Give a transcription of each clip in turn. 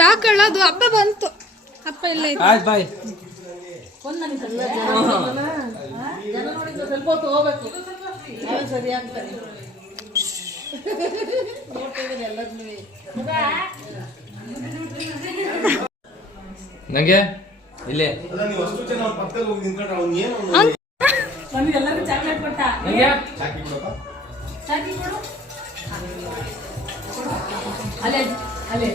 ಯಾಕಳ್ಳ ಅದು ಹಬ್ಬ ಬಂತು. ಅಪ್ಪ ಇಲ್ಲ ಬಾಯ್ ಸ್ವಲ್ಪ ಹೊತ್ತು ಹೋಗ್ಬೇಕು, ಸರಿ ಆಗ್ತಾರೆ. ನಂಗೆ ಇಲ್ಲೇ ಎಲ್ಲರಿಗೂ ಚಾಕ್ಲೇಟ್ ಕೊಟ್ಟ. ಅಲ್ಲೇ ಅಲ್ಲೇ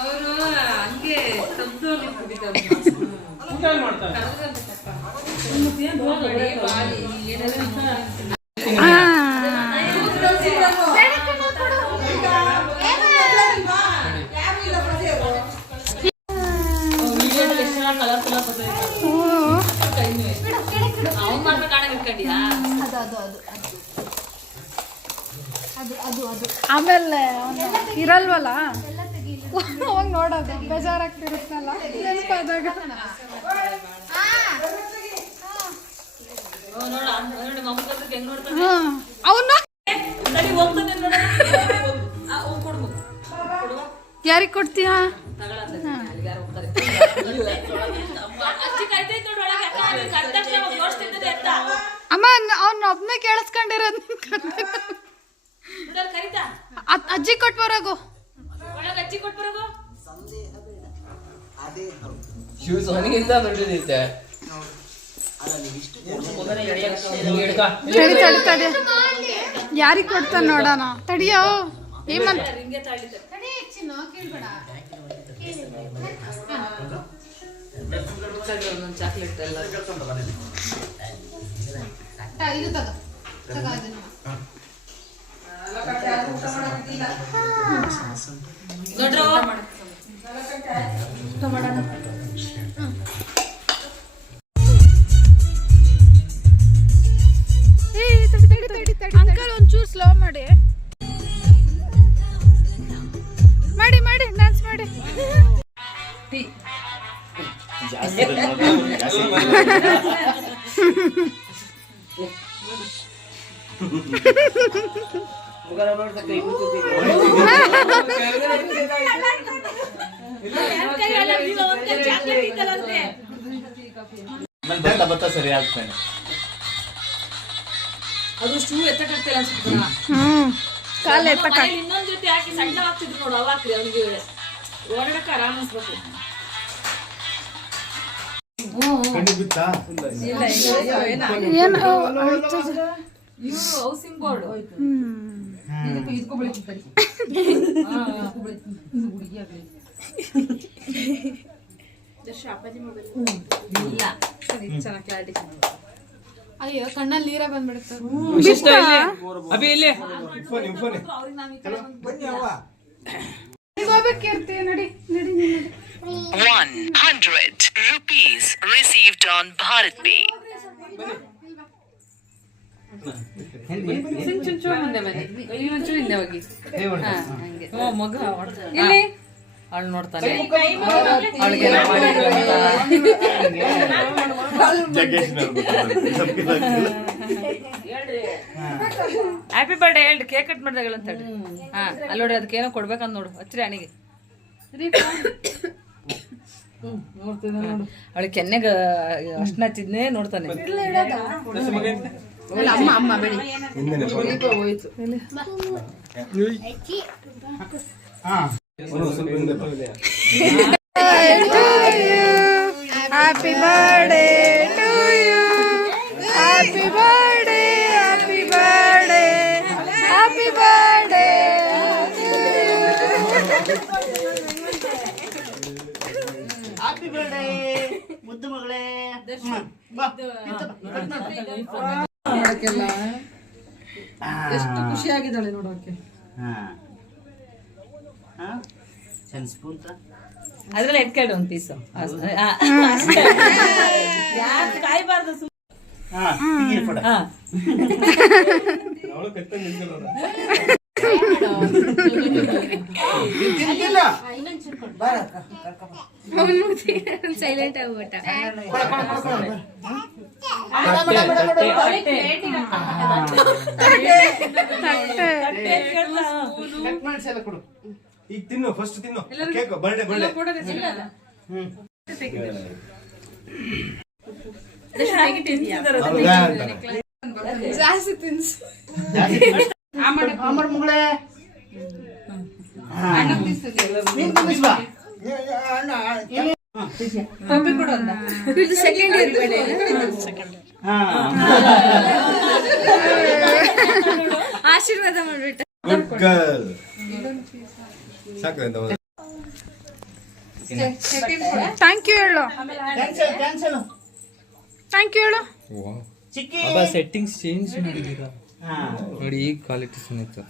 ಅವರು ಹಂಗೆ ತಪ್ಪು ಆಮೇಲೆ ಇರಲ್ವಲ್ಲ ಅವಾಗ ನೋಡೋದು ಬೇಜಾರಾಗ್ತಿರುತ್ತಲ್ಲ ನೆನಪಾದಾಗ. ಅವನ್ನ ಯಾರಿಗೆ ಕೊಡ್ತೀಯ? ಅಮ್ಮ ಅವ್ನ ಒಬ್ನೇ ಕೇಳಿಸ್ಕೊಂಡಿರೋದು. ಅಜ್ಜಿ ಕೊಟ್ಬರೋಗು. ಶಿವನಿಗಿಂತ ದೊಡ್ಡದೈತೆ. ತಡಿ ಯಾರಿಗೆ ಕೊಡ್ತಾನ ನೋಡೋಣ. ತಡಿಯೋ ಏಮಂತ ಚಾಕ್ಲೇಟ್ ಎಲ್ಲ ಅಂಕಲ್ ಒಂಚೂರು ಸ್ಲೋ ಮಾಡಿ ಮಾಡಿ ಮಾಡಿ ಡ್ಯಾನ್ಸ್ ಮಾಡಿ. ಬತ್ತಾ ಸರಿ ಆಗ್ತಾನೆ. ಅದು ಶೂ ಎತ್ತಕ್ಕಾಗ್ತಿಲ್ಲ ಅನ್ಸುತ್ತೆ. ಕಾಲ ಎತ್ತಕ್ಕ ಇನ್ನೊಂದ್ ಜೊತೆ ಹಾಕಿ ಸಣ್ಣ ಆಗ್ತಿದ್ರು ನೋಡು, ಅವಾಕ್ರಿ ಅವ್ನಿಗೆ ಓಡಾಡಕ್ಕೆ ಆರಾಮ ಅನ್ಸ್ಬೇಕು. ಇವರು ಹೌಸಿಂಗ್ ಬೋರ್ಡ್ ಅಯ್ಯೋ ಕಣ್ಣಲ್ಲಿ ನೀರೇ ಬಂದ್ಬಿಡುತ್ತೆ. ಅಭಿ ಇಲ್ಲಿ ಹೋಗ್ಬೇಕಿರ್ತೀವಿ. ನಡಿ ನಡಿ ನಡಿ. 100 rupees received on Bharat Pay. ಮಗ ಇಲ್ಲಿ ಅವಳು ನೋಡ್ತಾನೆ. ಹ್ಯಾಪಿ ಬರ್ಡೇ ಹೇಳ್ರಿ, ಕೇಕ್ ಕಟ್ ಮಾಡಿದಾಗ ಅಂತ ಹೇಳ್ರಿ. ಹಾ ಅಲ್ಲಿ ನೋಡಿ, ಅದಕ್ಕೆ ಏನೋ ಕೊಡ್ಬೇಕಂತ ನೋಡು. ಹಚ್ರಿ ಅಣಿಗೆ. ಅವಳಿಗೆ ಕೆನ್ನೆಗ ಅಷ್ಟು ಹಚ್ಚಿದ್ನೇ ನೋಡ್ತಾನೆ. ಅಮ್ಮ ಅಮ್ಮ ಬೇಡಿ ಹೋಯ್ತು. Happy birthday to you, happy birthday, happy birthday, happy birthday, happy birthday ಮುದ್ದು ಮಗಳೇ. ಎಷ್ಟು ಖುಷಿಯಾಗಿದ್ದಾಳೆ ನೋಡೋಕೆ. ಅದ್ರಲ್ಲಿ ಎತ್ಕೇಳಿ ಒಂದು ಪೀಸು ಯಾರು ಕಾಯ್ಬಾರ್ದು. ತಿಂತಿಲ್ಲ ಸೈಲೆಂಟ್ ಆಗ್ಬಿಟ್ಟ. ಕಟ್ ಮಾಡಿಸಿ ಎಲ್ಲ ಕೊಡು. ಈಗ ತಿನ್ನು, ಫಸ್ಟ್ ತಿನ್ನು ಕೇಕ್. ಬರ್ಡೇ ಜಾಸ್ತಿ ತಿನ್ಸು. ಆಮಡ್ ಮಗಳೇ ನೀನ್ ತಿನ್ನಿಸ್ಬಾ. ಇದು ಸೆಕೆಂಡ್ ಇಯರ್ ಬೇಡ. ಆಶೀರ್ವಾದ ಮಾಡ್ಬಿಟ್ಟ. Good girl. ಸಾಕು. ಥ್ಯಾಂಕ್ ಯು ಹೇಳು. ಕ್ಯಾನ್ಸಲ್ ಥ್ಯಾಂಕ್ ಯು ಹೇಳು. ಚಿಕ್ಕಿ. ಸೆಟ್ಟಿಂಗ್ಸ್ ಚೇಂಜ್ ಮಾಡಿದೀರಾ ಹಾ. ನೋಡಿ, ಈಗ ಕ್ವಾಲಿಟಿ ಚೆನ್ನಾಗಿತ್ತು.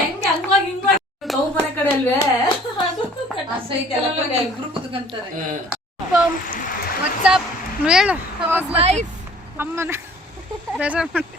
ಹೆಂಗೆ ಹಂಗಾಗಿ ಹಿಂಗಾಗಿ ತವ್ರ ಮನೆ ಕಡೆ ಅಲ್ವೇ ಇಬ್ರು ಕುತ್ಕೊಂತಾರೆ. ವಾಟ್ಸಪ್ ಹೇಳು. ಲೈಫ್ ಅಮ್ಮನ ಬೇಜಾರು ಮಾಡಿ.